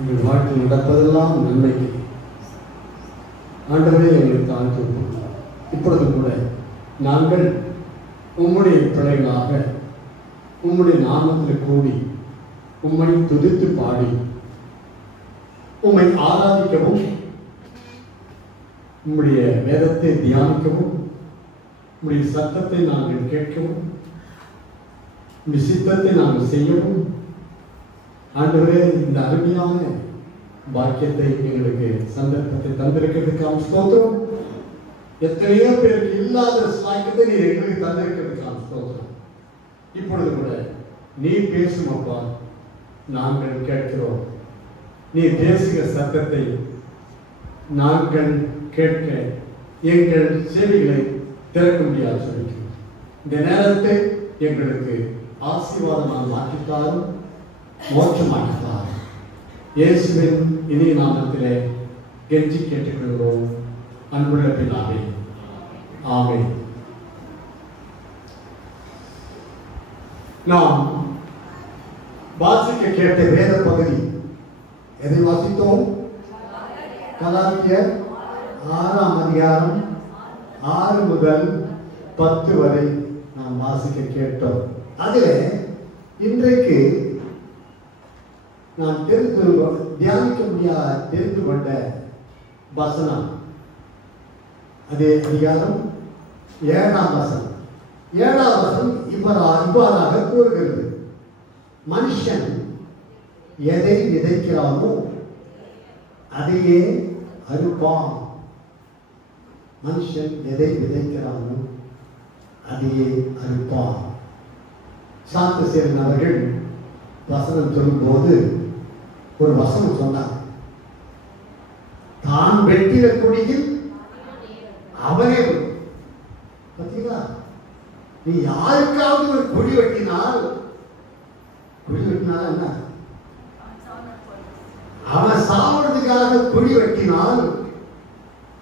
எங்கள் வாழ்க்கையில் நடப்பதெல்லாம் நன்மைக்கு. ஆண்டவரே எங்களுக்கு ஆழ்த்துவோம். இப்பொழுது கூட நாங்கள் உம்முடைய பிள்ளைகளாக உம்முடைய நாமத்தில் கூடி உம்மை துதித்து பாடி உம்மை ஆராதிக்கவும், உம்முடைய வேதத்தை தியானிக்கவும், உம்முடைய சத்தத்தை நாங்கள் கேட்கவும், உம்முடைய சித்தத்தை நாங்கள் செய்யவும் ஆண்டவரே இந்த அருமையான பாக்கியத்தை எங்களுக்கு சந்தர்ப்பத்தை தந்திருக்கிறதுக்கான ஸ்தோத்திரம். எத்தனையோ பேருக்கு இல்லாத சாக்கியத்தை நீ எங்களுக்கு தந்திருக்கிறதுக்கான ஸ்தோத்திரம். இப்பொழுது கூட நீ பேசும் அப்பா, நாங்கள் கேட்கிறோம். நீ பேசுகிற சத்தத்தை நாங்கள் கேட்க எங்கள் செவிகளை திறக்க முடியாது சொல்லிக்கிறோம். இந்த நேரத்தை எங்களுக்கு ஆசீர்வாதமாக மாற்றித்தாரும், மோட்சமாக்கித்தாரும். இயேசுவின் இனிய நாமத்திலே கெஞ்சி கேட்டுக்கொள்கிறோம் அன்புள்ள பிதாவே, ஆமென். நாம் வாசிக்க கேட்ட வேத பகுதி எதை வாசித்தோம்? கலாத்தியர் 6ஆம் அதிகாரம் 6 முதல் 10 வரை நாம் வாசிக்க கேட்டோம். அதில் இன்றைக்கு நான் தியானிக்க முடியாத தெரிந்து கொண்ட வசனம், அதே அதிகாரம் 7ஆம் வசனம். 7ஆம் வசனம் இவ்வாறாக கூறுகிறது: மனுஷன் எதை விதைக்கிறானோ அதையே அறுப்பான். மனுஷன் எதை விதைக்கிறானோ அதையே அறுப்பான். சாந்த சேரன் அவர்கள் வசனம் சொல்லும்போது ஒரு வசனம் சொன்னார். தான் வெட்டின குழியில் அவனே. பார்த்தீங்களா? நீ யாருக்காவது ஒரு குழி வெட்டினால் என்ன, அவன் சாவறதுக்காக குழி வெட்டினால்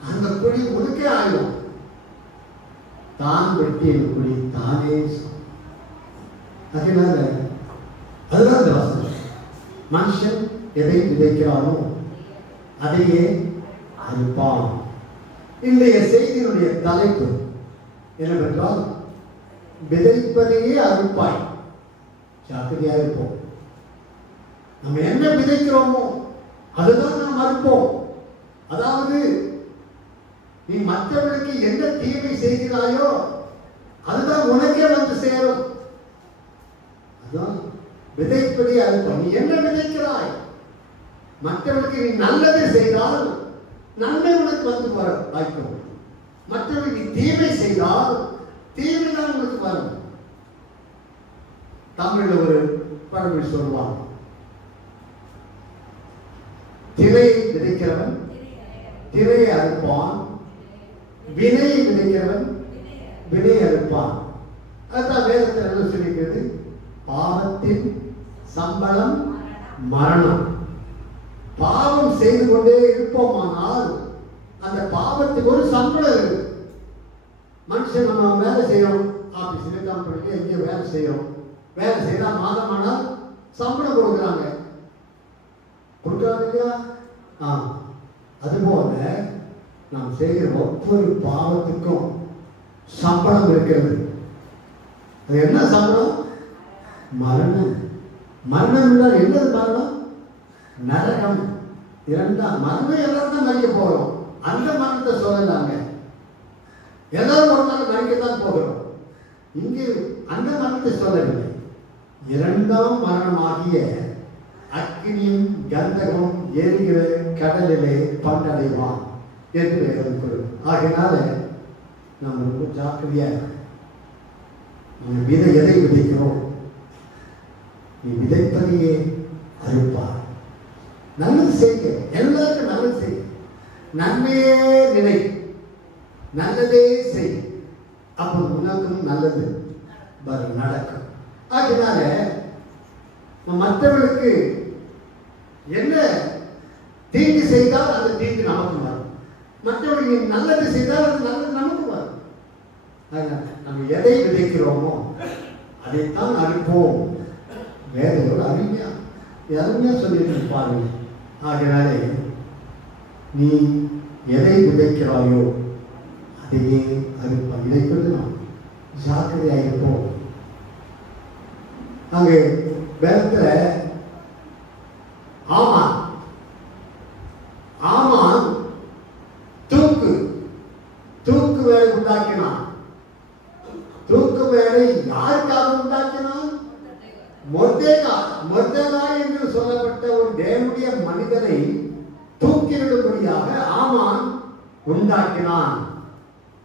அந்த குழி உனக்கே ஆயிடும். தான் வெட்டிய குழி தானே. அதனால அதுதான் இந்த வசனம். மனுஷன் எதை விதைக்கிறானோ அதையே அறுப்பான். இன்றைய செய்தியினுடைய தலைப்பு என்னவென்றால், விதைப்பதையே அறுப்பாய். ஜாக்கிரதையா இருப்போம். நம்ம என்ன விதைக்கிறோமோ அதுதான் நாம் அறுப்போம். அதாவது நீ மற்றவர்களுக்கு என்ன தீமை செய்கிறாயோ அதுதான் உனக்கே வந்து சேரும். அதுதான் விதைப்பதே அறுப்பாய். நீ என்ன விதைக்கிறாய்? மற்றவர்களுக்கு நீ நல்லதை செய்தால் நன்மை உனக்கு வந்து வர வாய்க்கும். மற்றவர்களுக்கு நீ தீமை செய்தால் தீமை தான் உனக்கு வரும். தமிழ்ல ஒரு பழமொழி சொல்வான்: திரையை விதைக்கிறவன் திரையை அறுப்பான், வினையை விதைக்கிறவன் வினையை அறுப்பான். அதுதான் வேதத்தில் என்ன சொல்லிக்கிறது? பாவத்தின் சம்பளம் மரணம். பாவம் செய்து கொண்டே இருப்போமானால் அந்த பாவத்துக்கு ஒரு சம்பளம் இருக்கு. மனுஷன் நம்ம வேலை செய்யறோம், ஆபீஸ்ல கம்பெனிக்கு எங்கேயோ வேலை செய்யறோம். வேலை செய்தா மாதமானால் சம்பளம் கொடுக்குறாங்க இல்லையா? அதுபோல நாம் செய்கிற ஒவ்வொரு பாவத்துக்கும் சம்பளம் இருக்கிறது. அது என்ன சம்பளம்? மரணம். மரணம் என்றால் என்னது? மரணம் நரகம். இரண்டாம் மரணம் எல்லாரும் தான் மறிக்க போகிறோம். அந்த மரணத்தை சொல்லலாங்க. எல்லாரும் ஒரு நாள் மறிக்கத்தான் போகிறோம். இங்கு அந்த மரணத்தை சொல்லவில்லை. இரண்டாம் மரணமாகிய அக்னியும் கந்தகம் எரிகிற கடலிலே பண்டடைவான் என்று கூறும். ஆகினால நாம் ரொம்ப ஜாக்கிரதையா நம்ம எதை விதைக்கிறோம்? நீ விதைப்பதையே அறுப்பார். நல்லது செய்ய, எல்லாருக்கும் நல்லது செய்ய, நன்மையே நினை, நல்லதே செய். அப்போ உனக்கும் நல்லது நடக்கும். ஆகினால மற்றவர்களுக்கு என்ன தீங்கு செய்தால் அந்த தீங்கு நமக்கு வரும். மற்றவர்களுக்கு நல்லது செய்தால் அது நல்லது நமக்கு வரும். நம்ம எதை விதைக்கிறோமோ அதைத்தான் அறுப்போம். வேற எவ்வளவு அருமையா சொல்லிட்டு பாருங்க. ஆகையாலே நீ எதை விதைக்கிறாயோ அதையே அறுப்பாய். இதை கொண்டு நாம் ஜாக்கிரதையாக இருப்போம். அங்கே வேதத்துல ஆமான் தூக்கு வேலை உண்டாக்கினான். தூக்கு வேலை யாருக்காக உண்டாக்கினான்? மொர்தெகாய் என்று சொல்லப்பட்ட ஒரு தேவனுடைய மனிதனை தூக்கிவிடும்படியாக ஆமான் உண்டாக்கினான்.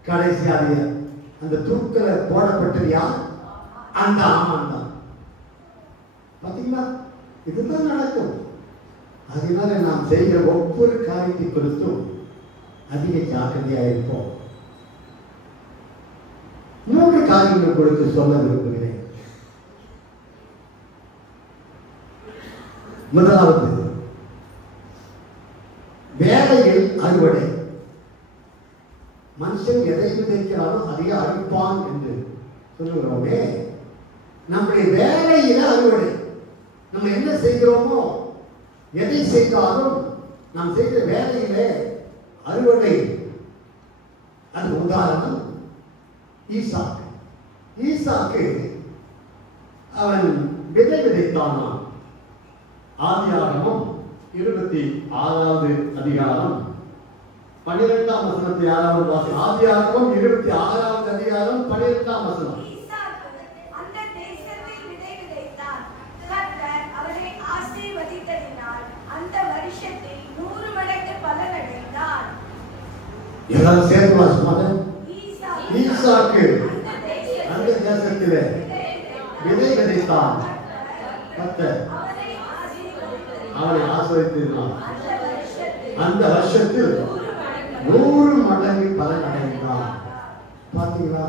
கடைசியாக அந்த தூக்கில போடப்பட்டது யார்? அந்த ஆமான் தான். பாத்தீங்களா? இதுதான் நடக்கும். அதனால நாம் செய்கிற ஒவ்வொரு காரியத்தை குறித்தும் அதிக ஜாக்கிரதையாக இருப்போம். 3 காரியங்கள் கொடுத்து சொல்ல விரும்புகிறேன். முதலாவது, வேலையில் அறுவடை. மனுஷன் எதை விதைக்கிறாலும் அதிக அறுப்பான் என்று சொல்லுகிறோமே, நம்முடைய வேலையில அறுவடை. நம்ம என்ன செய்கிறோமோ, எதை செய்தாலும் நாம் செய்த வேலையில அறுவடை. அது உதாரணம் ஈசாக்கு அவன் விதை விதைத்தானான். ஆதியாகமம் 26வது அதிகாரம் 12ஆம் வசனத்தை யாராவது வாசி. ஆதியாகமம் 26வது அதிகாரம் 12ஆம் வசனம். எல்லாரும் சேர்த்து வாசிப்பாங்க. ஈசாக்கு அந்த தேசத்திலே விதை விதைத்தான். கர்த்தர் அவனை ஆசீர்வதித்தார். அந்த வருஷத்தில் 100 மடங்கு பலன் அடைந்தான். பாத்தீங்களா?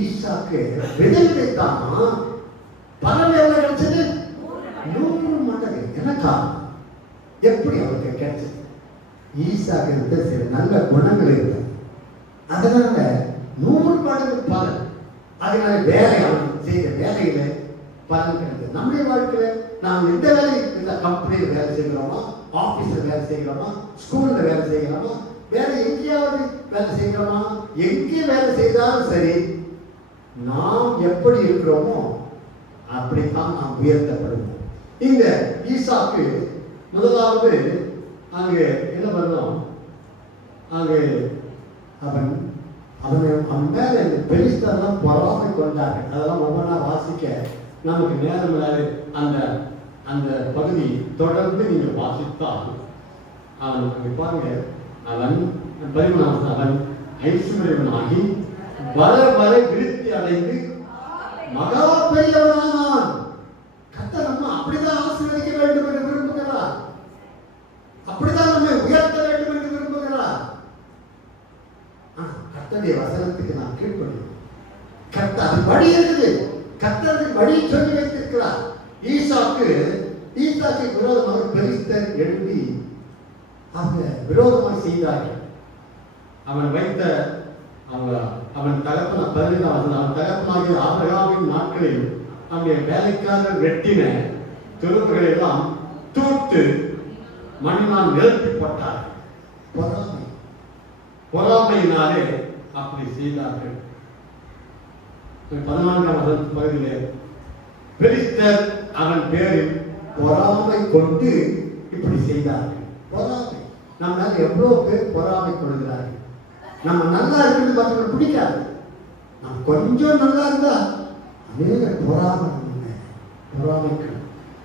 ஈசாக்கு விதை விதைத்தான். பலன் எவ்வளவு கிடைச்சது? 100 மடங்கு. என்ன காரணம்? எப்படி அவருக்கு கிடைச்சது? ஈசாக்கு இருந்த சில நல்ல குணங்கள் இருந்தது. அதனால 100 மடங்கு பலன். அதனால வேலை, அவன் செய்த வேலையில பலன் கிடைத்தது. நம்முடைய வாழ்க்கையில நாம் எந்த வேலை, இந்த கம்பெனியில் வேலை செய்கிறோமா, ஆபீஸ்ல வேலை செய்கிறோமா, ஸ்கூல்ல வேலை செய்கிறோமா, வேற எங்கேயாவது வேலை செய்கிறோமா, எங்கே வேலை செய்தாலும் சரி, நாம் எப்படி இருக்கிறோமோ அப்படித்தான் நாம் உயர்த்தப்படுவோம். இந்த ஈசாக்கு முதலாவது அங்கே என்ன பண்ணோம்? அங்கே அவன் மேல பெலிஸ்தெல்லாம் பொறாமை கொண்டார்கள். அதெல்லாம் ஒவ்வொன்றா வாசிக்க நமக்கு நேரம் இல்லாது. அந்த அந்த பகுதி தொடர்ந்து நீங்க வாசித்தால் அவன் பாருங்க, அவன் பரிமாணம், அவன் ஐஸ்வர்யவனாகி வர விருத்தி அடைந்து மகா பெரியவனானான். கர்த்தர் நம்ம அப்படிதான் ஆசீர்வதிக்க வேண்டும் என்று விரும்புகிறார். அப்படிதான் நம்மை உயர்த்த வேண்டும் என்று விரும்புகிறார். கர்த்தருடைய வசனத்துக்கு நாம் கீழ்ப்படியும். கர்த்தர் வழி இருக்குது. கர்த்தருடைய வழி சொல்லி வைத்திருக்கிறார். ஈசாக்கு விரோதமாக பெலிஸ்தர் எழுப்பி அவங்க விரோதமாக செய்தார்கள். அவன் தகப்பனாகிய ஆபிரகாமின் நாட்களில் அவனுடைய வேலைக்காரர் வெட்டின துருப்புகளை எல்லாம் தூத்து மண்ணினால் நிரப்பி போட்டார். பொறாமையினாலே அப்படி செய்தார்கள். 14ஆம் பகுதியிலே பெலிஸ்தர் அவன் பேரில் பொறாமை கொண்டு இப்படி செய்தார்கள். பொறாமை. நம்ம எவ்வளவு பேர் பொறாமை கொள்கிறார்கள். நம்ம நல்லா இருக்கிறது மற்றவங்க பிடிக்காது. நம்ம கொஞ்சம் நல்லா இருந்தா அநேக பொறாமைக்கு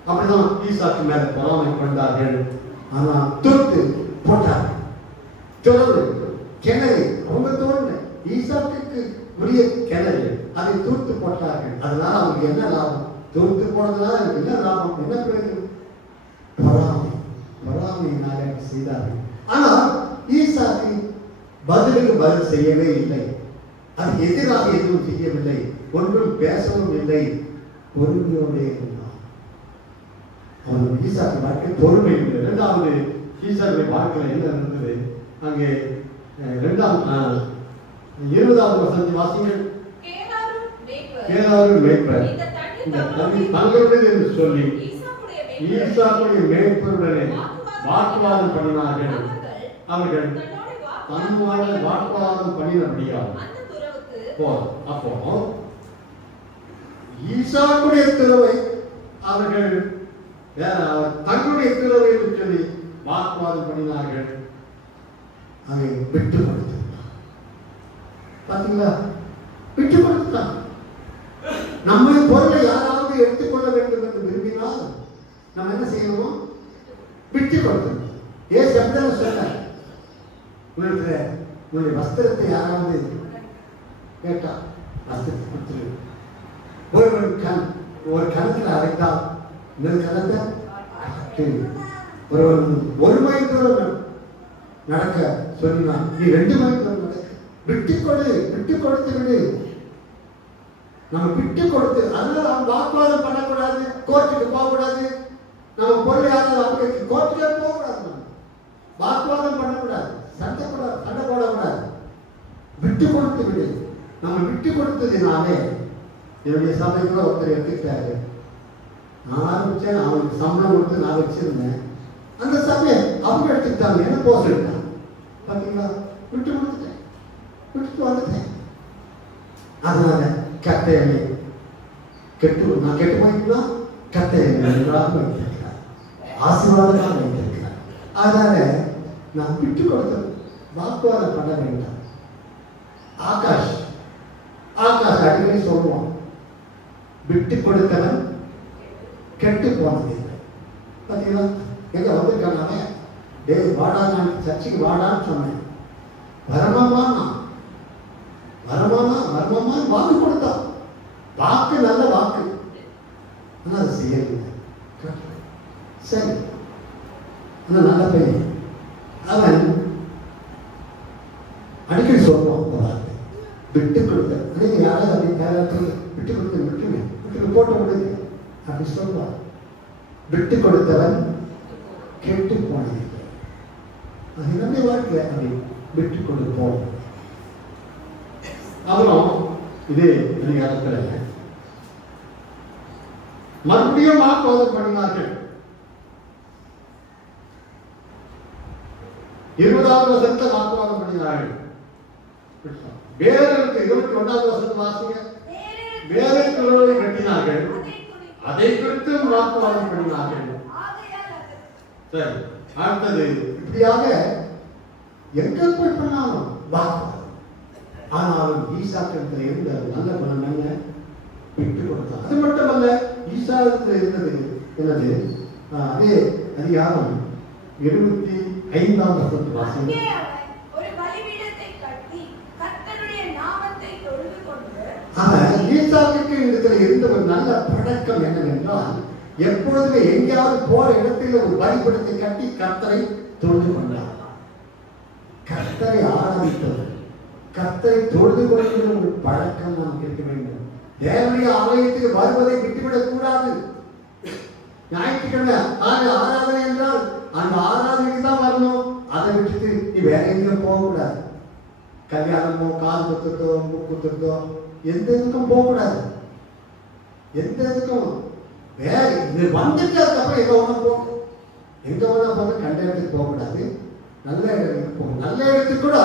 அப்படிதான் ஈசாக்கு மேல பொறாமை கொண்டார்கள். ஆனா துருத்து போட்டார்கள். தொடர்ந்து கிணறு அவங்க தோன்ற ஈசாக்கு உரிய கிணறு அதை தூர்த்து போட்டார்கள். அதனால அவங்களுக்கு என்ன லாபம்? தூர்த்து போனதுனால எனக்கு என்ன லாபம்? என்ன பிரயோஜனம்? பொறாமையினால செய்தார்கள். ஆனால் ஈசாக்கு பதிலுக்கு பதில் செய்யவே இல்லை. அது எதிராக எதுவும் செய்யவில்லை. ஒன்றும் பேசவும் இல்லை. பொறுமையோடே இருந்தான். அவன் ஈசாக்கு வாழ்க்கை பொறுமை இல்லை. இரண்டாவது ஈசாக்கு வாழ்க்கையில் என்ன இருந்தது? அங்கே 20வது வசனத்தை வாசிங்கள். கேதாரு மேய்ப்பர் இந்த தண்ணி தங்களுடையது என்று சொல்லி ஈசாக்குடைய மேய்ப்பருடனே வாக்குவாதம் பண்ணினார்கள். அவர்கள் தன்னோட வாக்குவாதம் பண்ணினபடியால் அப்போ ஈசாக்குடைய துறவை அவர்கள் தங்களுடைய துறவை என்று சொல்லி வாக்குவாதம் பண்ணினார்கள். அதை விட்டு கொடுத்தான். பாத்தீங்களா? விட்டு கொடுத்தான். நம்ம பொருளை யாராவது எடுத்துக்கொள்ள வேண்டும் என்று விரும்பினால் நம்ம என்ன செய்யணும்? விட்டு கொடுக்கணும். ஏன் சப்தம் சொல்ல உங்களுடைய வஸ்திரத்தை யாராவது கேட்டா வஸ்திரத்தை கொடுத்துரு. ஒரு கணத்தில் அரைத்தால் இன்னொரு கணத்தை ஒரு மைல் தூரம் நடக்க சொன்னான். நீ 2 மைல் தூரம் நடக்க. விட்டு கொடுத்து விடு. நம்ம விட்டு கொடுத்து அதனால அவன் வாக்குவாதம் பண்ணக்கூடாது, கோர்ட்டுக்கு போகக்கூடாது. நம்ம பொருளை யாராவது கோர்ட்டுக்கே போகக்கூடாது. வாக்குவாதம் பண்ணக்கூடாது, சண்டை போடக்கூடாது. விட்டு கொடுத்து விடு. நம்ம விட்டு கொடுத்ததுனாலே என்னுடைய சபைக்குள்ள ஒருத்தர் எடுத்துக்கிட்டாரு. நான் ஆரம்பிச்சேன், அவனுக்கு சம்பளம் கொடுத்து நான் வச்சிருந்தேன். அந்த சபையை அவங்க எடுத்துக்கிட்டாங்க, என்ன போக சொல்லிட்டாங்க. பார்த்தீங்களா? விட்டு கொடுத்துட்டேன், விட்டுட்டு வந்துட்டேன். அதனால கத்தையை நான் கெட்டு போயிட்டுனா கத்தையை வைத்திருக்கிறார், ஆசீர்வாதமாக வைத்திருக்கிறார். அதனால நான் விட்டு கொடுத்தேன், வாக்குவாதம் பண்ண வேண்டாம். ஆகாஷ் அடிக்கடி சொல்லுவான், விட்டு கொடுத்தவன் கெட்டு போனது. பார்த்தீங்களா? எங்க வந்திருக்காங்க, டேய் வாடா, நான் சர்ச்சைக்கு வாடான்னு சொன்னேன். வரமாமா வாக்கு கொடுத்தான். வாக்கு நல்ல வாக்கு, ஆனா அது செய்யல. சரி, நல்ல பையன். அவன் அடிக்கடி சொல்லுவான், விட்டு கொடுத்த நீங்க யாராவது அப்படி விட்டு கொடுத்து போட்டு விடுங்க அப்படி சொல்லுவான். விட்டு கொடுத்தவன் கெட்டு போனது. அது என்னுடைய வாழ்க்கை. அப்படி விட்டு கொடுப்போம். அப்புறம் இதே அதிகாரத்தில் மறுபடியும் வாக்குவாதம் பண்ணினார்கள். 20வது வசனத்தில் வாக்குவாதம் பண்ணினார்கள். வேறருக்கு 21வது வசனத்தை வாசிங்க. வேறருக்கு ஒருவரை கட்டினார்கள், அதை குறித்தும் வாக்குவாதம் பண்ணினார்கள். சரி, அடுத்தது இப்படியாக எங்க போய் பண்ணாலும் வாக்குவாதம். ஆனாலும் ஈசாக்கிடத்தில் இருந்த நல்ல குணம் என்ன? விட்டு கொடுத்தார். அது மட்டுமல்ல, ஈசாக்கிடத்தில் இருந்தது என்னது? அதே அதிகாரம் 25வது வசனத்தை வாசிங்க. ஈசாக்குக்கு இடத்துல இருந்த ஒரு நல்ல பழக்கம் என்னவென்றால், எப்பொழுதுமே எங்கேயாவது போற இடத்துல ஒரு பலிபீடத்தை கட்டி கர்த்தரை தொழுது கொண்டார். கர்த்தரை ஆராதிப்பது, கர்த்தரை தொழுது கொள்கிற ஒரு பழக்கம் நமக்கு இருக்க வேண்டும். தேவனுடைய ஆலயத்துக்கு வருவதை விட்டுவிடக் கூடாது. ஞாயிற்றுக்கிழமை ஆராதனை என்றால் அந்த ஆராதனைக்கு தான் வரணும். அதை விட்டுட்டு நீ வேற எங்கேயும் போக கூடாது. கல்யாணமோ, கால் குத்துறதோ, மூக்குத்துறதோ, எந்த இதுக்கும் போகக்கூடாது. எந்த இதுக்கும் வேற இது வந்துட்டு அதுக்கப்புறம் எங்க வேணா போக கண்ட இடத்துக்கு போகக்கூடாது. நல்ல இடத்துக்கு போகணும். நல்ல இடத்துக்கு கூட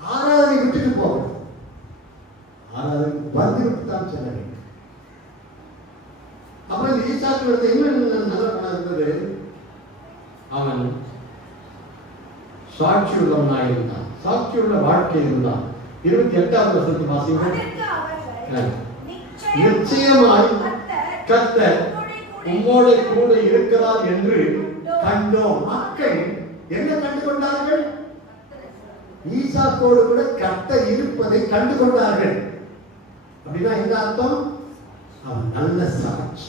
ஆராதனை விட்டுட்டு போகணும். ஆராதனை வந்து விட்டு தான் செல்ல வேண்டும். அப்புறம் இந்த ஈசாக்கு இன்னும் நல்ல பணம் இருந்தது. அவன் சாட்சி உள்ளவனாக இருந்தான், சாட்சி உள்ள வாழ்க்கை இருந்தான். 28வது வசனத்தை வாசிங்க. நிச்சயமாய் கர்த்தர் உம்மோடு கூட இருக்கிறார் என்று கண்டோம். மக்கள் என்ன கண்டு கொண்டார்கள்? ஈசாக்கோடு கூட கர்த்தர் இருப்பதை கண்டு கொண்டார்கள். அப்படின்னா என்ன அர்த்தம்? அவன் நல்ல சாட்சி,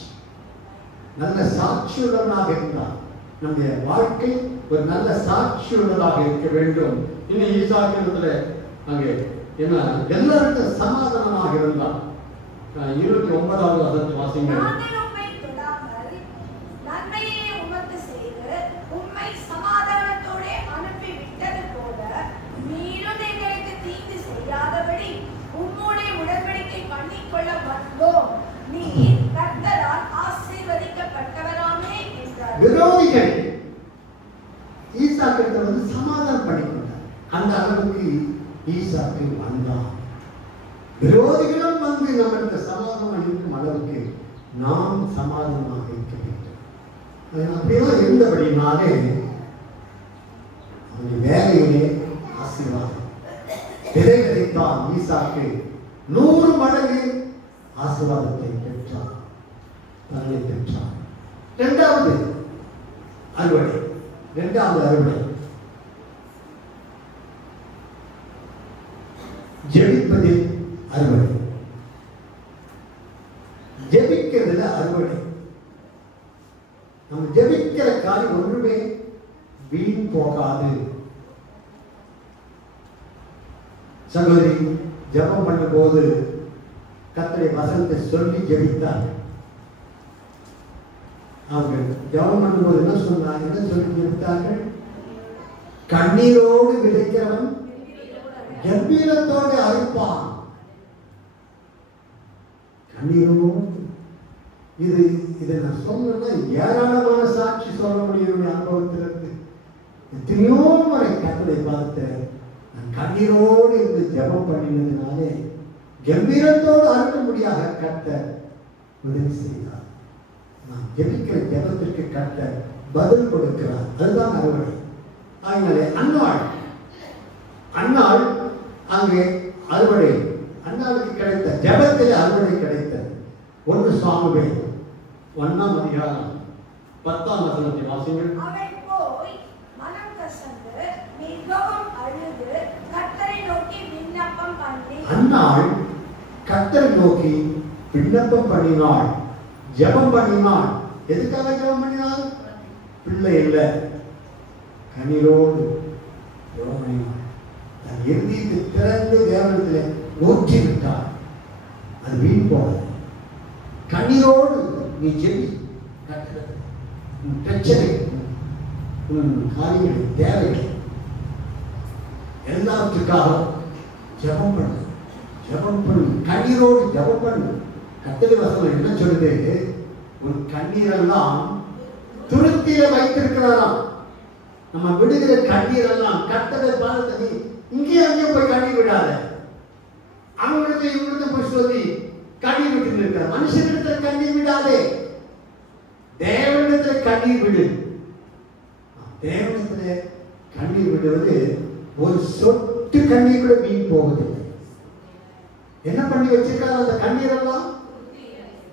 நல்ல சாட்சியுள்ளவனாக இருந்தான். நம்முடைய வாழ்க்கை ஒரு நல்ல சாட்சியுள்ளதாக இருக்க வேண்டும். இன்னும் ஈசாக்கிடத்துல அங்கே என்ன எல்லாருக்கும் சமாதானமாக இருந்தான். 29வது வசனத்தை வாசிங்க. விரோதிகள் ஈசாக்கிட்ட வந்து சமாதானம் பண்ணிக்கொண்டார். அந்த அளவுக்கு ஈசாக்கு வந்தான். விரோதிகளும் வந்து நம்மளுக்கு சமாதானம் இருக்கும் அளவுக்கு நாம் சமாதானமாக இருக்க வேண்டும். அப்படியெல்லாம் இருந்தபடினாலே அவனுடைய வேலையிலே ஆசீர்வாதம். விதை விதைத்தான் ஈசாக்கு 100 மடங்கு ஆசீர்வாதத்தை பெற்றான், பலனை பெற்றான். இரண்டாவது அறுவடை ஜெபிப்பதில் அறுவடை. ஜெபிக்கிறதுல அறுவடை. நம்ம ஜெபிக்கிற காரியம் ஒன்றுமே வீண் போகாது. சகோதரி ஜெபம் பண்ணும் போது கர்த்தருடைய வசனத்தை சொல்லி ஜெபித்தார். அவங்க ஜெபம் பண்ணும்போது என்ன சொன்னாங்க, என்ன சொல்லி ஜெபித்தார்கள்? கண்ணீரோடு விதைக்கிறவன் கம்பீரத்தோடு அறுப்பான். கண்ணீரோடு இதை நான் சொன்னா ஏராளமான சாட்சி சொல்ல முடியும். அனுபவத்திலிருந்து எத்தனையோ முறை கர்த்தரை பார்த்தேன். நான் கண்ணீரோடு இருந்து ஜெபம் பண்ணினதுனாலே கம்பீரத்தோடு அறுக்க முடியாத கர்த்தர் உதவி செய்தார். நான் ஜெபிக்கிற ஜெபத்திற்கு கர்த்தர் பதில் கொடுக்கிறார். அதுதான் அறுவடை. அதனாலே அன்னாள் அங்கே அறுவடை, அன்னாளுக்கு கிடைத்த ஜெபத்திலே அறுவடை கிடைத்தது. 1 சாமுவேல் 1ஆம் அதிகாரம் 10ஆம் வசனத்தை வாசிங்கள். அவன் போய் மனம் கசந்து மிகவும் அழுது கர்த்தரை நோக்கி விண்ணப்பம் பண்ணி, அன்னாள் கர்த்தரை நோக்கி விண்ணப்பம் பண்ணினாள், ஜெபம் பண்ணினாள். எதுக்காக ஜெபம் பண்ணினாள்? பிள்ளை இல்லை, கண்ணீரோடு ஜெபம் பண்ணினாள். தன் இறுதிக்கு திறந்து தேவனத்திலே ஊற்றி விட்டாள். அது வீண் போகாது. கண்ணீரோடு நீ ஜெபி. பிரச்சனை, காரியங்கள், தேவைகள் எல்லாத்துக்காக ஜெபம் பண்ணு. கண்ணீரோடு ஜெபம் பண்ணு. கர்த்தருடைய வசனம் என்ன சொல்லுது? உன் கண்ணீரெல்லாம் துருத்தியில வைத்திருக்கிறாராம். நம்ம விடுகிற கண்ணீரெல்லாம் கர்த்தருடைய பாதத்தை இங்கே அங்கே போய் கண்ணீர் விடாத. அவங்களுக்கு இவங்களுக்கு போய் சொல்லி கண்ணீர் விட்டு இருக்க. மனுஷனிடத்துல கண்ணீர் விடாதே, தேவனிடத்துல கண்ணீர் விடு. தேவனிடத்துல கண்ணீர் விடுவது ஒரு சொட்டு கண்ணீர் கூட வீண் போவதில்லை. என்ன பண்ணி வச்சிருக்காரு? அந்த கண்ணீரெல்லாம்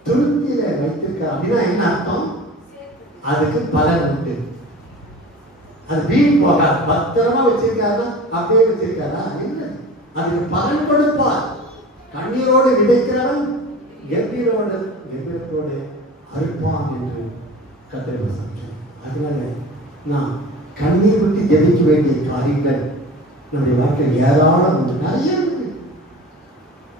துருத்தியில வைத்திருக்காரு. அப்படின்னா என்ன அர்த்தம்? அதுக்கு பலன் உண்டு. அது வீண் போகாது. பத்திரமா வச்சிருக்காரா? அப்படியே வச்சிருக்காரா? இல்லை, அதுக்கு பலன் கொடுப்பார். கண்ணீரோடு விதைக்கிறவன் கம்பீரத்தோடு அறுப்பான் என்று கர்த்தர் சொன்னார். அதனால நான் கண்ணீர் விட்டு ஜெபிக்க வேண்டிய காரியங்கள் நம்முடைய வாழ்க்கையில் ஏராளம் நிறைய இருக்கு.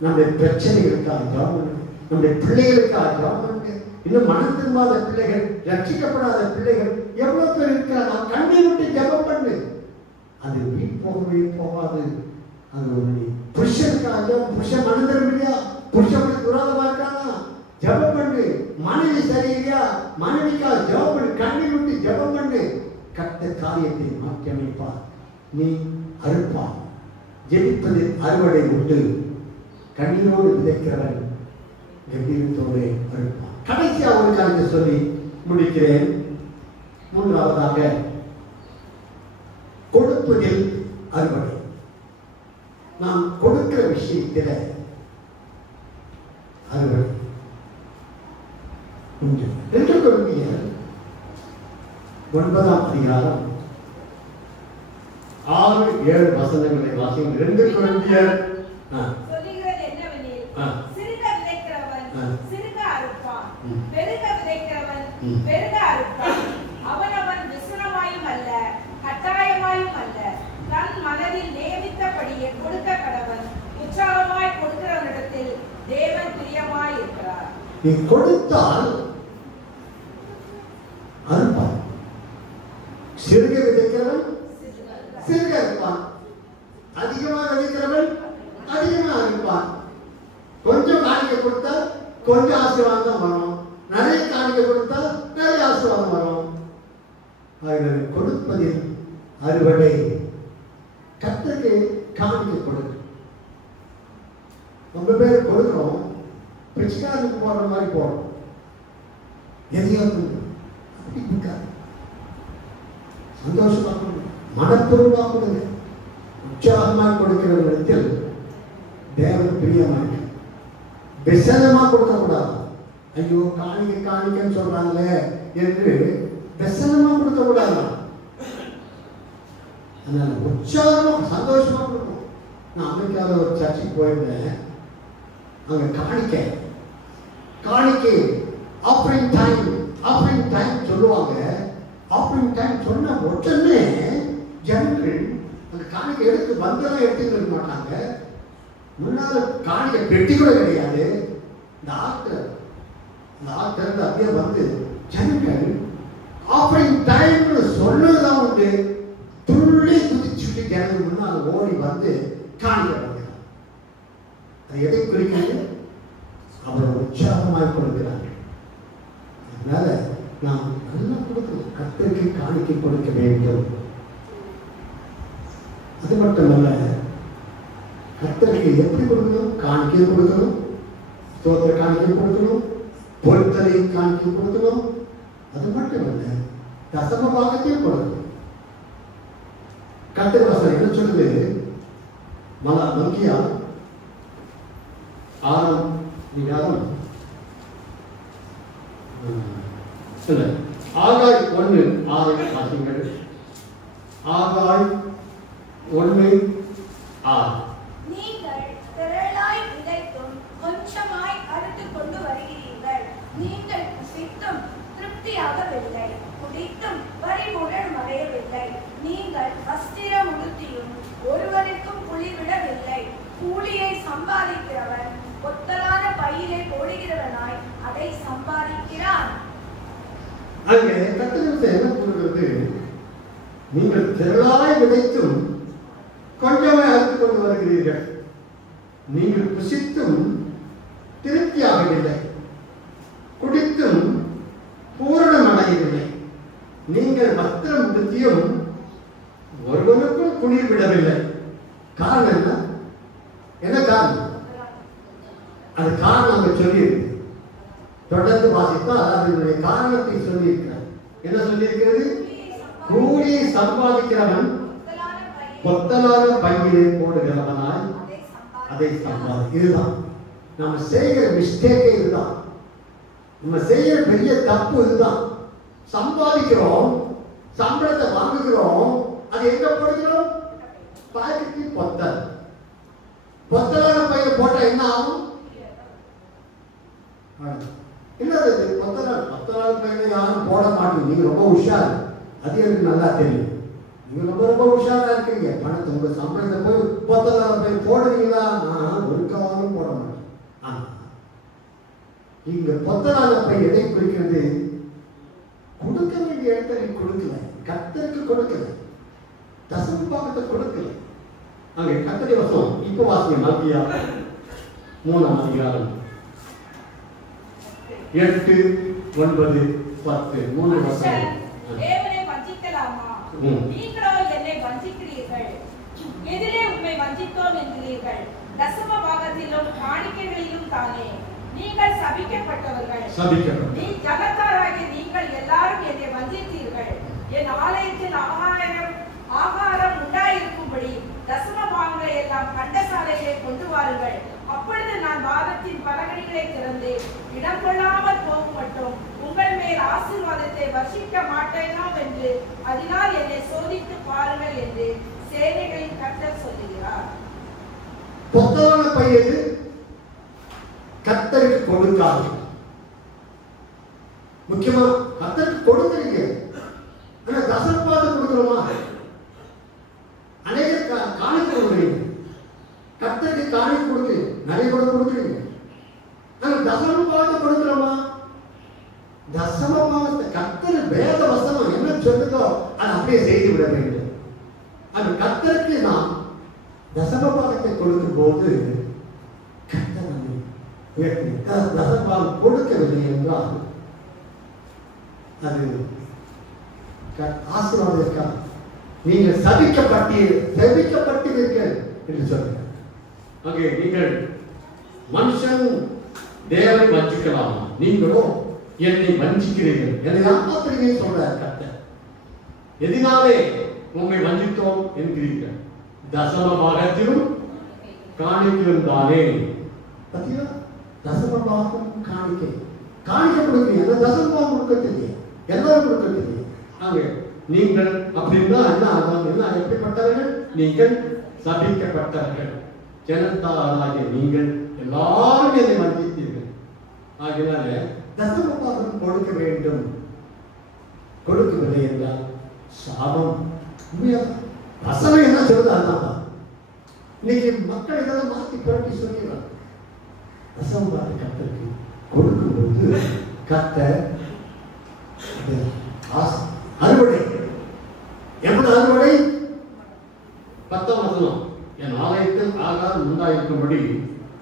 நம்முடைய பிரச்சனைகளுக்காக ஜெபம், நம்முடைய பிள்ளைகளுக்காக ஜெபம், இன்னும் மனம் திரும்பாத பிள்ளைகள், ரட்சிக்கப்படாத பிள்ளைகள் எவ்வளவு பேர் இருக்கிறாங்க. கண்ணீர் விட்டு ஜெபம் பண்ணு. அது வீண் போகவே போகாது. அது ஒரு புருஷனுக்காக, புருஷன் மனிதர் இல்லையா, புருஷனுக்கு விரோதமா இருக்கானா, ஜெபம் பண்ணு. மனைவி சரியில்லையா, மனைவிக்காக ஜெபம் பண்ணு. கண்ணீர் விட்டு ஜெபம் பண்ணு. கர்த்தர் காரியத்தை மாற்றி அமைப்பார். நீ அறுப்பார். ஜெபிப்பதில் அறுவடை உண்டு. கண்ணீரோடு விதைக்கிறவன் கம்பீரத்தோடு அறுப்பான். கடைசியா ஒரு காரியத்தை சொல்லி முடிக்கிறேன். மூன்றாவதாக கொடுப்பதில் அறுவடை. நாம் கொடுக்கிற விஷயத்தில் அறுவடை. 2 கொரிந்தியர் 9ஆம் அதிகாரம் 6-7 வசனங்களை வாசிங்க. 2 கொரிந்தியர் சொல்லுகிறது என்னவெனில், சிறுக விதைக்கிறவன் சிறுக அறுப்பான், பெருக விதைக்கிறவன் பெருக அறுப்பான். அவனவன் விசுனமாயும் அல்ல கட்டாயமாயும் அல்ல, தன் மனதில் நியமித்தபடியே கொடுக்க கடவன். உற்சாகமாய் கொடுக்கிறவனிடத்தில் தேவன் பிரியமாய் இருக்கிறார். நீ கொடுத்தால் அறுப்பான். சிறுக விதைக்கிறவன் சிறுக அறுப்பான். அதிகமாக விதைக்கிறவன் அதிகமாக அறுப்பான். கொஞ்சம் காணிக்கை கொடுத்தா கொஞ்சம் ஆசீர்வாதம் வரும். நிறைய காணிக்கை கொடுத்தா நிறைய ஆசீர்வாதம் வரும். கொடுப்பதில் அறுவடை. கர்த்தருக்கு காணிக்கை கொடுக்கும். ரொம்ப பேர் கொடுக்கிறோம், பிச்சைக்காரனுக்கு போடுற மாதிரி போடுறோம். எதையும் அப்படி இருக்காது. சந்தோஷமா கொடுங்க, மனப்பூர்வமா கொடுங்க, உற்சாகமாக கொடுக்கிற இடத்தில் தேவன் பிரியமாக. பெசனமா கொடுக்க கூடாது. ஐயோ காணிக்கை காணிக்கன்னு சொல்றாங்களே என்று பெசனமா கொடுக்க கூடாது. அதனால உற்சாகமா சந்தோஷமா கொடுக்கணும். நான் அமெரிக்காவில் ஒரு சர்ச்சுக்கு போயிருந்தேன். அங்க காணிக்கை ஆஃபரிங் டைம் சொல்லுவாங்க. ஆஃபரிங் டைம் சொன்ன உடனே ஜனங்கள் அந்த காணிக்கை எடுத்து வந்தெல்லாம் எடுத்துட்டு இருக்க மாட்டாங்க. முன்னால காணிக்கை பெட்டி கூட கிடையாது. இந்த ஆத்திலிருந்து அப்படியே வந்து ஜனங்கள் ஆஃபரிங் டைம்னு சொன்னதுதான் வந்து துள்ளி குதிச்சுட்டு ஜனங்கள் முன்னால் ஓடி வந்து காணிக்கை பண்ணுறாங்க. அது எதை குறிக்கிறது? அவரை உற்சாகமாய் கொடுக்கிறாங்க. அதனால நாம் நல்லா கொடுக்கணும். கர்த்தருக்கு காணிக்கை கொடுக்க வேண்டும். அது மட்டுமல்ல, கர்த்தருக்கு எப்படி கொடுக்கணும்? காணிக்கை கொடுக்கணும், ஸ்தோத்திர காணிக்கை கொடுக்கணும், பொருத்தலை காணிக்கை கொடுக்கணும். அது மட்டுமல்ல, தசம பாகத்தையும் கொடுக்கணும். கர்த்தர் வசனம் என்ன சொல்லுது? மல்கியா 6ஆம் அதிகாரம் ஆகாய் 1:6 வாசிங்கள். ஆகாய் 1:6. நீங்கள் திரளாய் விதைத்தும் கொஞ்சமாய் அறுத்துக் கொண்டு வருகிறீர்கள். நீங்கள் புசித்தும் திருப்தியாகவில்லை, குடித்தும் பரிபூரணம் அடையவில்லை. நீங்கள் வஸ்திரம் உடுத்தியும் ஒருவருக்கும் குளிர்விடவில்லை. கூலியை சம்பாதிக்கிறவன் பொத்தலான பையிலே போடுகிறவனாய் அதை சம்பாதிக்கிறான். அங்கே கர்த்தர் என்ன சொல்கிறது? நீங்கள் திரளாய் விதைத்தும் கொஞ்சமாய் அறுத்துக் கொண்டு வருகிறீர்கள். நீங்கள் புசித்தும் திருப்தியாகவில்லை, குடித்தும் பூரணம் அடையவில்லை. நீங்கள் வஸ்திரம் உடுத்தியும் ஒருவனுக்கும் குளிர் விடவில்லை. காரணம் என்ன? என்ன காரணம்? அது காரணம் அங்க சொல்லியிருக்கு. தொடர்ந்து வாசித்தால் அதனுடைய காரணத்தை சொல்லியிருக்கிறார். என்ன சொல்லியிருக்கிறது? கூலியை சம்பாதிக்கிறவன் பொத்தலான பையிலே போடுகிறவனாய் அதை சம்பாதி. இதுதான் நம்ம செய்கிற மிஸ்டேக்கே. இதுதான் நம்ம செய்கிற பெரிய தப்பு. இதுதான் சம்பாதிக்கிறோம், சம்பளத்தை வாங்குகிறோம், அது எங்க போடுகிறோம்? பாக்கெட்டு பொத்தலான பையில போட்டா என்ன ஆகும்? என்னது பொத்தலான பையில யாரும் போட மாட்டீங்க. நீங்க ரொம்ப உஷார், அது எனக்கு நல்லா தெரியும். நீங்க ரொம்ப உஷாரா இருக்கீங்க. பணத்தை உங்க சம்பளத்தை போய் பொத்தலான பை போடுவீங்களா? ஒரு காலம் போட மாட்டேன். இங்க பொத்தலான பை எதை குறிக்கிறது? கொடுக்க வேண்டிய இடத்துல கொடுக்கல, கர்த்தருக்கு கொடுக்கல, தசம பாகத்தை கொடுக்கல. அங்கே கர்த்தருடைய வசனம் இப்ப வாசியம். மல்கியா 3ஆம் அதிகாரம் 8, 9, 10 3 வசனம். தேவனை வஞ்சிக்கலாமா? நீங்களோ என்னை வஞ்சிக்கிறீர்கள். எதிலே உம்மை வஞ்சித்தோம் என்கிறீர்கள்? தசம பாகத்திலும் காணிக்கைகளிலும் தானே. நீங்கள் சபிக்கப்பட்டவர்கள். நீ ஜனத்தாராகிய நீங்கள் எல்லாரும் என்னை வஞ்சித்தீர்கள். என் ஆலயத்தில் ஆகாரம் உண்டாயிருக்கும்படி தசம பாகங்களை எல்லாம் கண்டசாலையிலே கொண்டு வாருங்கள். அப்பொழுது நான் வாதத்தின் பலகணிகளை திறந்து இடம் கொள்ளாமல் போகும் மட்டும் உங்கள் மேல் ஆசீர்வாதத்தை வர்ஷிக்க மாட்டேனோ என்று அதனால் என்னை சோதித்து பாருங்கள் என்று சேனைகளின் கர்த்தர் சொல்லுகிறார். பொத்தலான பையது கர்த்தருக்கு கொடுக்காது. முக்கியமா கர்த்தருக்கு கொடுக்குறீங்க, ஆனா தசமபாகம் கொடுக்கிறோமா? அநேக காணிக்கை கொடுக்குறீங்க, கர்த்தருக்கு காணிக்கை கொடுக்குறீங்க, நிறைய கொடுக்குறீங்க, ஆனா தசமபாகம் கொடுக்கிறோமா? தசமபாகத்தை கர்த்தர் வேத வசனம் என்ன சொல்லுதோ அதை அப்படியே செய்து விட வேண்டும். அது கர்த்தருக்கு நாம் தசமபாகத்தை கொடுக்கும் போது கர்த்தர் நம்மை உயர்த்தி. தசமபாகம் கொடுக்கவில்லை என்றால் அது ஆசீர்வாதம் இருக்காது. நீங்கள் சபிக்கப்பட்டீர்கள் என்று சொல்கிறார். அங்கே நீங்கள் மனுஷன் தேவனை வஞ்சிக்கலாமா, நீங்களோ என்னை வஞ்சிக்கிறீர்கள். என்னை ஆமாத்திரியை சொல்றார் கர்த்தர். எதினாலே உண்மை வஞ்சித்தோம் என்கிறீர்கள்? தசம பாகத்திலும் காணிக்கையும் தானே. பார்த்தீங்களா? தசம பாகம் காணிக்கை கொடுக்கிறீங்க. அந்த தசம பாகம் கொடுக்க தெரியும், எல்லாரும் கொடுக்க தெரியும். அங்கே நீங்கள் அப்படின்னா என்ன ஆகும்? என்ன எப்படிப்பட்டவர்கள்? நீங்கள் சபிக்கப்பட்டவர்கள். ஜனத்தாராகிய நீங்கள் எல்லாரும் என்னை வஞ்சித்தீர்கள். ஆகினால தசம பாகம் கொடுக்க வேண்டும். கொடுக்கவில்லை என்றால் சாபம். வசனம் என்ன சொல்றது அதுதான். இன்னைக்கு மக்கள் இதெல்லாம் மாற்றி புரட்டி சொல்லிடுறாங்க. தசம பாகம் கர்த்தருக்கு கொடுக்கும்போது கர்த்தர் அறுவடை. எப்படி அறுவடை? 10ஆம் வசனம், என் ஆலயத்தில் ஆகாரம் உண்டாயிருக்கும்படி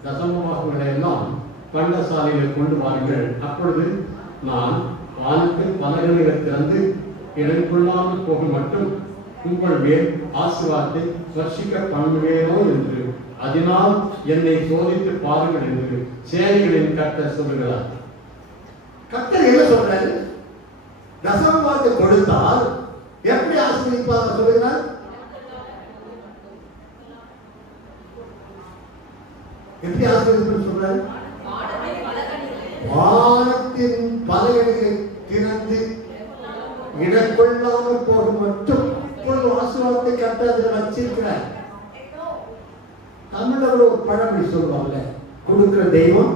தசமபாகங்களை எல்லாம் பண்டசாலையில் கொண்டு வாருங்கள். அப்பொழுது நான் வானத்தில் பலகணிகளை திறந்து இடம் கொள்ளாமல் போக மட்டும் உங்கள் மேல் ஆசீர்வாதத்தை ஸ்பர்சிக்க பண்ணுவேனோ என்று அதனால் என்னை சோதித்து பாருங்கள் என்று சேனைகளின் கர்த்தர் சொல்லுகிறார். கர்த்தர் என்ன சொல்றாரு? தசமபாகத்தை கொடுத்தால் எப்படி ஆசீர்வதிப்பார் சொல்லுகிறார்? எப்படி ஆசீர்வதிப்பு சொல்றாரு? வானத்தின் பலகணிகளை திறந்து இடக்கொள்ளாமல் போக மட்டும் ஆசீர்வாதத்தை கர்த்தர் அதில் வச்சிருக்கிறார். தமிழ்ல ஒரு பழமொழி சொல்லுவாங்க, கொடுக்கிற தெய்வம்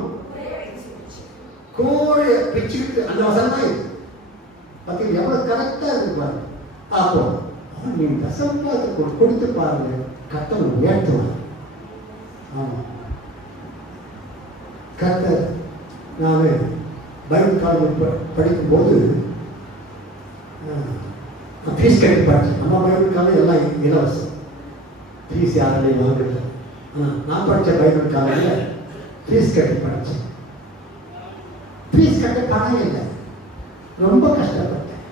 கோழைய பிச்சுக்கிட்டு. அந்த வசனம் பத்தி எவ்வளவு கரெக்டா இருப்பாரு. அப்போ நீங்க தசமபாகத்தை கொடுத்து பாருங்க, கர்த்தர் உயர்த்துவார். ஆமா, கர்த்தர். நான் பைபிள் காலேஜ் படிக்கும் போது ஃபீஸ் கட்டி படித்தேன். நம்ம பைபிள் காலேஜ் எல்லாம் இலவசம், ஃபீஸ் யாரையும் வாங்கல. நான் படித்த பைபிள் காலேஜில் ஃபீஸ் கட்டி படித்தேன். ஃபீஸ் கட்ட பணம் இல்லை, ரொம்ப கஷ்டப்பட்டேன்.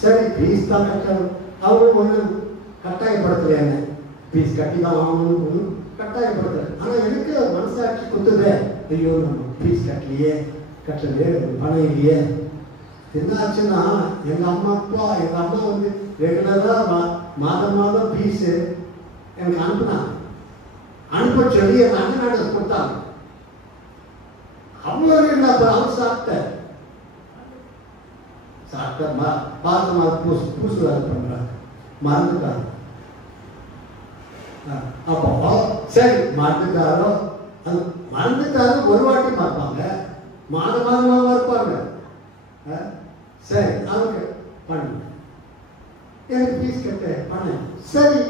சரி, ஃபீஸ் தான் கட்டணும். அவங்களும் ஒன்றும் கட்டாயப்படுத்தலையாங்க, ஃபீஸ் கட்டி தான் ஆகணும்னு ஒன்றும் கட்டாயப்படுத்தலை. ஆனால் எனக்கு மனசாட்சி குத்துதே, ஐயோ நம்ம ஃபீஸ் கட்டலையே பணம் இல்லையே. என்ன ஆச்சுன்னா, எங்கள் அம்மா வந்து ரெகுலராக மாதம் ஃபீஸு எனக்கு அனுப்ப சொல்லி எங்கள் அண்ணன் நாடு கொடுத்தாங்க. அவ்வளோ அவர் சாப்பிட்ட பாசமாக பூசு வேலை பண்ணுறாங்க, மறந்துட்டாங்க. அப்போ சரி மறந்துட்டாரோ, அது மறந்துட்டாரும் ஒரு வாட்டி பார்ப்பாங்க, மாதமாக இருப்பாங்க. சரி அவங்க பண்ணு, எனக்கு ஃபீஸ் கட்ட பண்ணேன். சரி,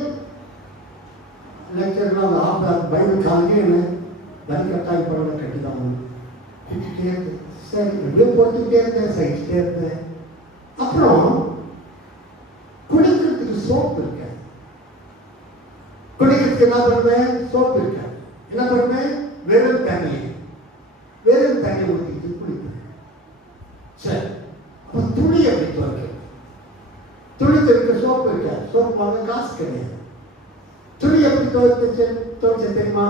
லெக்சர்லாம் பைபிள் காலேஜே என்ன வரி கட்டாயம் பண்ண கட்டிதான் கட்டிக்கிட்டே இருந்தேன். சரி, எப்படியோ போட்டுக்கிட்டே இருந்தேன், சகிச்சுட்டே இருந்தேன். அப்புறம் குளிக்கிறதுக்கு சோப்பு இருக்க, குளிக்கிறதுக்கு என்ன பண்ணுவேன்? சோப்பு இருக்க. என்ன பண்ணுவேன்? வெறும் தண்ணியை ஊற்றிட்டு குளிப்பேன். சரி, அப்போ துணி எப்படி துவைக்க? துணி துவைக்க சோப்பு இருக்க, சோப்பு வாங்க காசு கிடையாது. துணி எப்படி துவைச்ச தெரியுமா?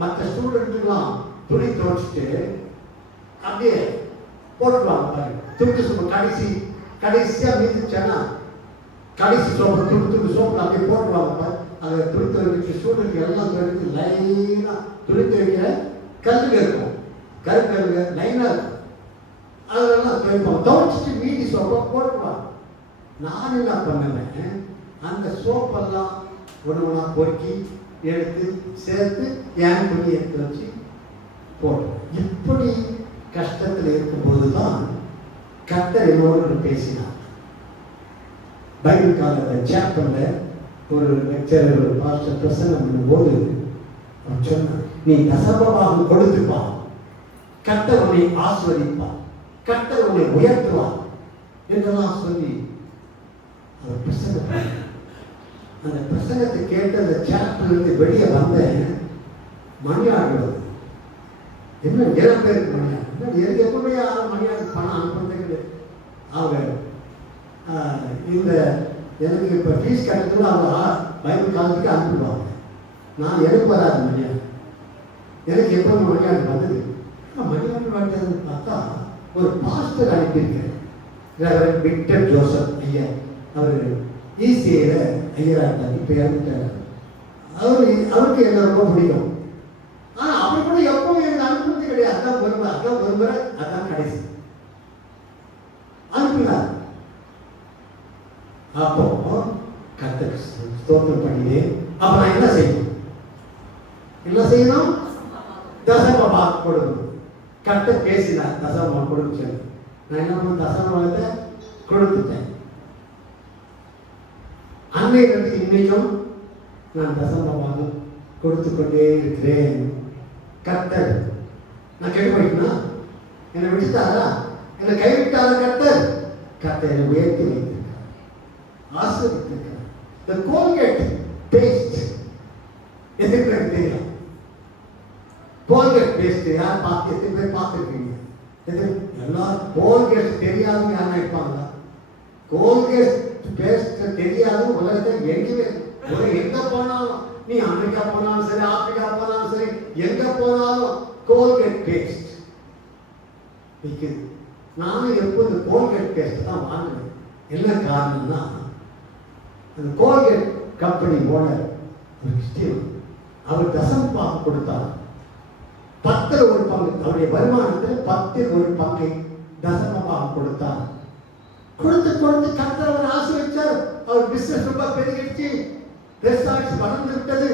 மற்ற ஸ்டூடெண்ட்லாம் துணி துவைச்சிட்டு அப்படியே போட்டுருவாங்க பாருங்க. துணி சோப்பு கடைசியா மீந்துச்சானா கடைசி சோப்பு துணி சோப்பு அப்படியே போட்டுருவாங்க பாரு. அதை துணி துவைக்க ஸ்டூடெண்ட் எல்லாம் துவைக்கு லைனா துணி துவைக்கிற கல்லுங்க இருக்கும், கருக்கல்லுங்க லைனா இருக்கும். அதெல்லாம் துவைப்போம். துவைச்சிட்டு மீதி சோப்பை போட்டுருவாங்க. நான் என்ன பண்ணுவேன்? அந்த சோப்பெல்லாம் ஒன்று பொறுக்கி எடுத்து சேர்த்து என் துணி எடுத்து வச்சு போட்டோம். இப்படி கஷ்டத்தில் இருக்கும்போது தான் கர்த்தர் என்னோடு பேசினார். பைபிள் காலேஜ் சாப்பல்ல ஒரு லெக்சரர், ஒரு பாஸ்டர் பிரசங்கம் பண்ணும்போது அவர் சொன்னார், நீ தசமபாகம் கொடுத்துப்பா, கர்த்தர் உன்னை ஆசீர்வதிப்பார், கர்த்தர் உன்னை உயர்த்துவார் என்றெல்லாம் சொல்லி அவர் பிரசங்கம் பண்ணார். அந்த பிரசங்கத்தை கேட்டு அந்த சாப்டர்லேருந்து வெளியே வந்தேன். மணியாடுவது என்ன 7 பேருக்கு மணியாடு, எனக்கு எப்பவுமே யாரும் மணியாடு பணம் அனுப்புறதே கிடையாது. அவங்க இந்த எனக்கு இப்போ ஃபீஸ் கட்டத்துல அவங்க பைபிள் காலேஜுக்கு அனுப்பிடுவாங்க. நான் எனக்கு வராது மணியாண்டு. எனக்கு எப்போ மணியாண்டு வந்தது. மணியாண்டு வந்ததுன்னு பார்த்தா ஒரு பாஸ்டர் அனுப்பியிருக்கிறேன். ரெவரண்ட் விக்டர் ஜோசப் ஐயா. அவர் ஈசிஐயில் ஐயராக இருந்தார். இப்போ இறந்துட்டார். அவருக்கு என்ன ரொம்ப பிடிக்கும். ஆனால் அப்படி கூட எப்பவும் எனக்கு அனுப்புறது கிடையாது. அதான் ஒருமுறை அதான் கடைசி அனுப்பினார். அப்போ கர்த்தருக்கு ஸ்தோத்திரம் பண்ணியே. அப்ப நான் என்ன செய்யணும்? தசம கொடுக்கணும். கர்த்தர் பேசினார் தசம கொடுக்க சொல்லி. நான் என்ன பண்ண தசமத்தை கொடுத்துட்டேன். அன்னைக்கு இன்னைக்கும் நான் தசமமாக கொடுத்து கொண்டே இருக்கிறேன். கர்த்தர் நான் கை போயிட்டா என்னை விட்டுட்டாரா? என்னை கைவிட்டார கர்த்தர் என்னை உயர்த்தி வைத்திருக்கார், ஆசீர்வதித்திருக்கார். The Colgate paste எதுக்கு தெரியும்? Colgate paste யார் எத்தனை பேர் பார்த்துருக்கீங்க? எல்லாரும் Colgate தெரியாதவங்க யாரும் இருப்பாங்களா? Colgate paste தெரியாத உலகத்தில் எங்கேயுமே எங்க போனாலும், நீ அமெரிக்கா போனாலும் சரி, ஆப்பிரிக்கா போனாலும் சரி, எங்க போனாலும் Colgate paste விற்குது. நானும் எப்போது Colgate paste தான் வாங்குவேன். என்ன காரணம்னா, அந்த Colgate கம்பெனி ஓனர் கிறிஸ்டியன். அவர் தசமபாகம் கொடுத்தார். 10 ஒரு பங்கு, அவருடைய வருமானத்தில் 10 ஒரு பங்கை தசமபாகம் கொடுத்தார். கொடுத்து கர்த்தர் அவர் ஆசீர்வதிச்சார். அவர் பிசினஸ் ரொம்ப பெருகிடுச்சு, ரெசார்ட்ஸ் வளர்ந்து விட்டது.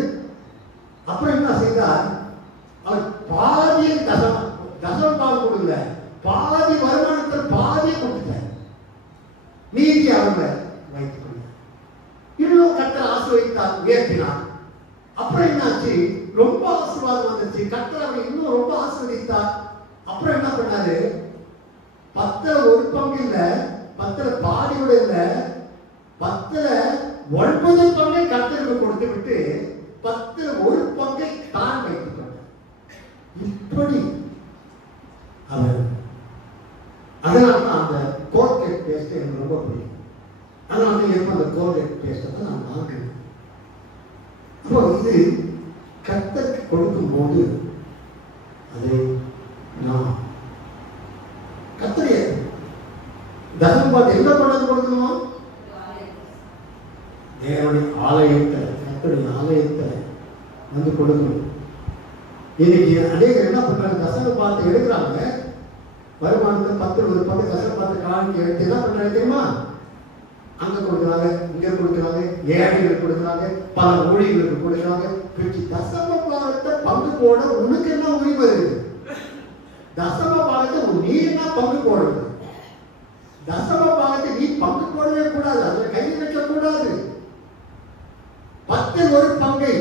அப்புறம் என்ன செய்தார்? அவர் பாதியை தசமபாகம் கொடுக்கல, பாதி வருமானத்தில் பாதியை கொடுத்தார். மீதி அவங்க வைத்துக் கொண்டார். இன்னும் கர்த்தர் ஆசீர்வதித்தார், உயர்த்தினார். அப்புறம் என்னாச்சு? ரொம்ப ஆசீர்வாதம் வந்துச்சு. கர்த்தர் அவரை இன்னும் ரொம்ப ஆசீர்வதித்தார். அப்புறம் என்ன பண்ணாரு? 10 ஒரு பங்கு இல்ல, 10 பாதியோட இல்ல, 10 9 பங்கை கர்த்தருக்கு கொடுத்து விட்டு 10 ஒரு பங்கை தான் வைத்துக் கொண்டார். இப்படி அவர், அதனால்தான் அந்த Colgate பேஸ்ட் எனக்கு ரொம்ப பிடிக்கும். அதனால எப்போ அந்த Colgate பேஸ்ட்டை தான் நான் வாங்குறேன். அப்போ இது கர்த்தருக்கு கொடுக்கும் போது அதை நான் கர்த்தரைய தர்மம் பார்த்து எங்க கொண்டாந்து கொடுக்கணுமா? தேவனுடைய ஆலயத்தில், கர்த்தருடைய ஆலயத்தில் வந்து கொடுக்கணும். இன்னைக்கு அநேகர் என்ன பண்றாங்க? தசம பார்த்து எடுக்கிறாங்க. வருமானத்தை 10 ஒரு பங்கு தசம பார்த்து காணிக்கை எடுத்து என்ன பண்றாங்க தெரியுமா? அங்க கொடுக்குறாங்க, இங்க கொடுக்குறாங்க, ஏழைகள் கொடுக்குறாங்க, பல ஊழியர்களுக்கு கொடுக்குறாங்க. தசம பாகத்தை பங்கு போட உனக்கு என்ன உரிமை இருக்கு? தசம பாகத்தை நீ என்ன பங்கு போடுறது? தசம பாகத்தை நீ பங்கு போடவே கூடாது, அதுல கை வைக்க கூடாது. 10 ஒரு பங்கை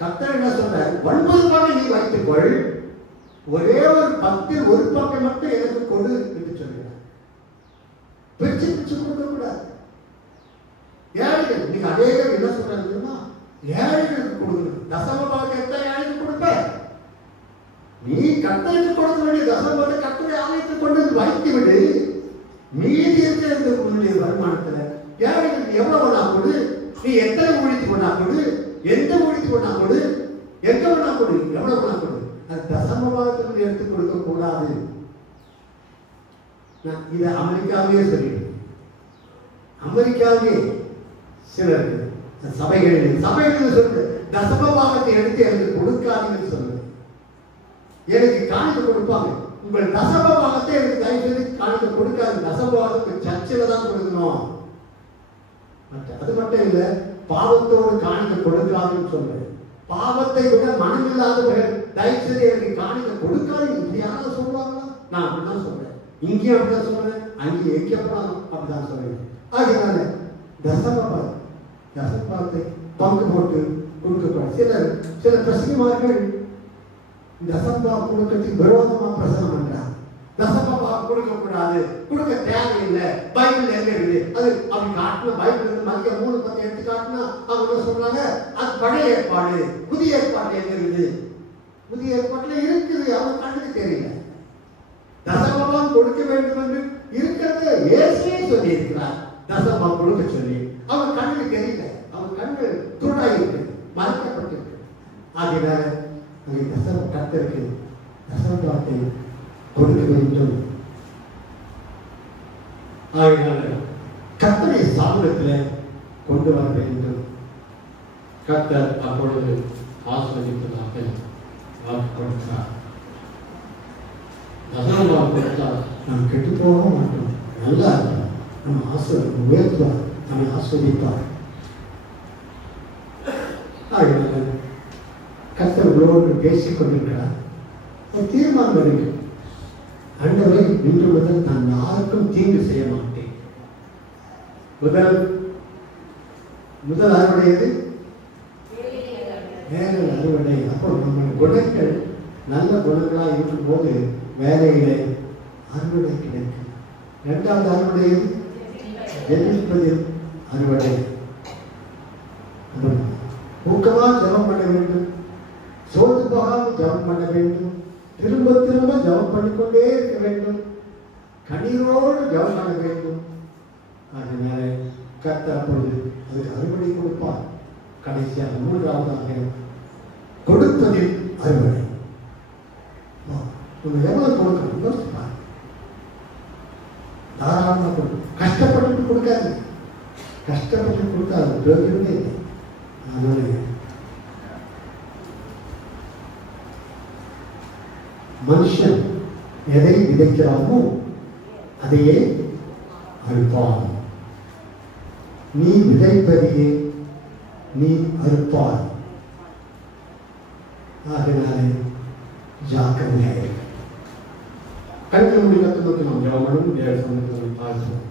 கர்த்தர் என்ன சொல்றாரு? 9 பங்கை நீ வைத்துக்கொள், ஒரே ஒரு 10 ஒரு பங்கை மட்டும் எனக்கு கொடு என்று சொல்கிறார். பிரிச்சு கொடுக்க கூடாது. ஏழைகள், நீங்க அநேகர் என்ன சொல்றாங்க தெரியுமா? ஏழைகளுக்கு கொடுக்கணும். தசம பாகம் எத்தனை ஏழைக்கு கொடுப்ப? நீ கர்த்தருக்கு கொடுக்க வேண்டிய தசம பாகத்தை கர்த்தருடைய ஆலயத்துக்கு கொண்டு வந்து வைத்து விடு. மீதி இருக்கிற உன்னுடைய வருமானத்துல ஏழைகளுக்கு எவ்வளவு வேணா கொடு. நீ எத்தனை ஊழித்து கொண்டா கொடு, எந்த ஊழித்து கொண்டா கொடு, எங்க வேணா கொடு, எவ்வளவு வேணா கொடு. அது தசம பாகத்திலிருந்து எடுத்து கொடுக்க கூடாது. இதை அமெரிக்காவே சொல்லிடு. அமெரிக்காவே சிலர் சபைகளில் சொல்லுது, தசம பாகத்தை எடுத்து எனக்கு கொடுக்காதீங்கன்னு சொல்லுது. எனக்கு காணிக்க கொடுப்பாங்க, உங்கள் தசம பாகத்தை எனக்கு தயவு செய்து காணிக்க கொடுக்காது. தசம பாகத்தை சர்ச்சில் தான் கொடுக்கணும். அது மட்டும் இல்ல, பாவத்தோடு காணிக்க கொடுக்காதுன்னு சொல்றேன். பாவத்தை விட மனமில்லாதவர்கள் தயவு செய்து எனக்கு காணிக்க கொடுக்காது. இப்படி யாரும் சொல்லுவாங்களா? நான் அப்படிதான் சொல்றேன். இங்கேயும் அப்படிதான் சொல்றேன், அங்கே எங்கே போனாலும் அப்படிதான் சொல்றேன். அதனால தசமபாகத்தை பங்கு போட்டு கொடுக்கக்கூடாது. சில பிரசங்கமார்கள் தசமபாகம் கொடுக்கறதுக்கு விரோதமா பிரசங்கம் பண்றாங்க. தசமபாகம் கொடுக்கக்கூடாது, கொடுக்க தேவையில்லை, பைபிள் எங்க இருக்குது? அது அப்படி காட்டின பைபிள் இருந்து மதிய 3:10 எடுத்து காட்டினா அவங்க என்ன சொல்றாங்க? அது பழைய ஏற்பாடு. புதிய ஏற்பாடு எங்க இருக்குது? புதிய ஏற்பாட்டுல இருக்குது, அவங்க கண்ணுக்கு தெரியல. தசமபாகம் கொடுக்க வேண்டும் என்று இருக்கிறது. இயேசுவே செய்கிறார் தசமா கொடுக்க சொல்லி. அவன் கண்ணுக்கு தெரியல, அவன் கண்ணு துருடாயிருக்கு, மறைக்கப்பட்டிருக்கு. ஆகினால அங்கே தசம கர்த்தருக்கு தசமபாகத்தை கொடுக்க வேண்டும். ஆகினால கர்த்தரை சாபனத்தில் கொண்டு வர வேண்டும். கர்த்தர் அப்பொழுது ஆஸ்வதிப்பதாக வாக்கு கொடுத்தார். தசமபாகம் கொடுத்தார். நாம் கெட்டு போக மாட்டோம், நல்லா இருக்கலாம், நம்ம உயர்த்துவார், நம்மை ஆஸ்வதிப்பார். ஆகினால கர்த்தர் உங்களோடு பேசிக் கொண்டிருக்கிறார். ஒரு தீர்மானம் இருக்கு. ஆண்டவரே, இன்று முதல் நான் யாருக்கும் தீங்கு செய்ய மாட்டேன். முதல் அறுவடையது வேலை அறுவடை. அப்போ நம்ம குணங்கள் நல்ல குணங்களாக இருக்கும் போது வேலையில அறுவடை கிடைக்கும். இரண்டாவது அறுவடையது ஜெபிப்பதில் அறுவடை. ஊக்கமாக ஜபம் பண்ண வேண்டும், சோர்ந்து போகாமல் ஜபம் பண்ண வேண்டும், திரும்ப திரும்ப ஜபம் பண்ணிக்கொண்டே இருக்க வேண்டும், கண்ணீரோடு ஜபம் பண்ண வேண்டும். அதனால கர்த்தர் அப்பொழுது அதுக்கு அறுவடை கொடுப்பார். கடைசியாக மூன்றாவதாக கொடுப்பதில் அறுவடை. எவ்வளவு கொடுக்கணும் யோசிப்பார். தாராளமாக கொடுக்கும். கஷ்டப்பட்டு கொடுக்காது, கஷ்டப்பட்டு கொடுக்காது பிரயோஜனமே இல்லை. அதனால மனுஷன் எதை விதைக்கிறானோ அதையே அறுப்பான். நீ விதைப்பதையே நீ அறுப்பாய். ஆகினால ஜாக்கிரதையாக கண்கள் முடிவதற்கு நாம் ஜபங்களும் தேவ சமூகத்தில் பார்க்கிறோம்.